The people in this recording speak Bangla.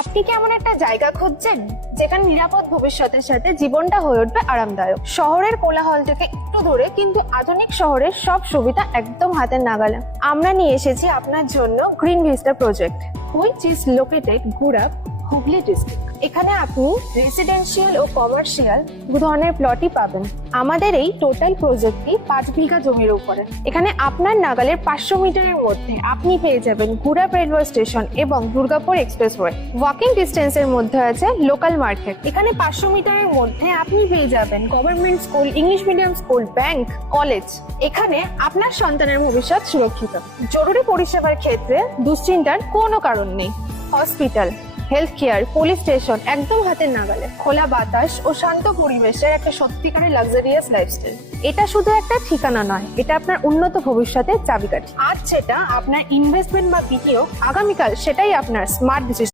আপনি কি এমন একটা জায়গা খুঁজছেন যেখানে নিরাপদ ভবিষ্যতের সাথে জীবনটা হয়ে উঠবে আরামদায়ক? শহরের কোলাহল থেকে একটু দূরে কিন্তু আধুনিক শহরের সব সুবিধা একদম হাতের নাগালে। আমরা নিয়ে এসেছি আপনার জন্য green vista project, which is located Gurap, Hooghly district. এখানে আপনি রেসিডেন্সিয়াল ও কমার্শিয়াল দু ধরনের প্লটই পাবেন। আমাদের এই টোটাল প্রজেক্টটি 5 বিঘা জমির উপরে। এখানে আপনার নাগালের 500 মিটারের মধ্যে আপনি পেয়ে যাবেন গুড়াপ রেলওয়ে স্টেশন এবং দুর্গাপুর এক্সপ্রেসওয়ে। ওয়াকিং ডিস্টেন্সের মধ্যে আছে লোকাল মার্কেট। এখানে 500 মিটারের মধ্যে আপনি পেয়ে যাবেন government school, English medium school, bank, college. এখানে আপনার সন্তানের ভবিষ্যৎ সুরক্ষিত। জরুরি পরিষেবার ক্ষেত্রে দুশ্চিন্তার কোনো কারণ নেই। Hospital, health care, police station একদম হাতের নাগালে। খোলা বাতাস ও শান্ত পরিবেশের একটা সত্যিকারের লাক্সারিয়াস লাইফস্টাইল। এটা শুধু একটা ঠিকানা নয়, এটা আপনার উন্নত ভবিষ্যতের চাবিকাঠি। আজ সেটা আপনার ইনভেস্টমেন্ট বা বিনিয়োগ, আগামীকাল সেটাই আপনার স্মার্ট ডিসিশন।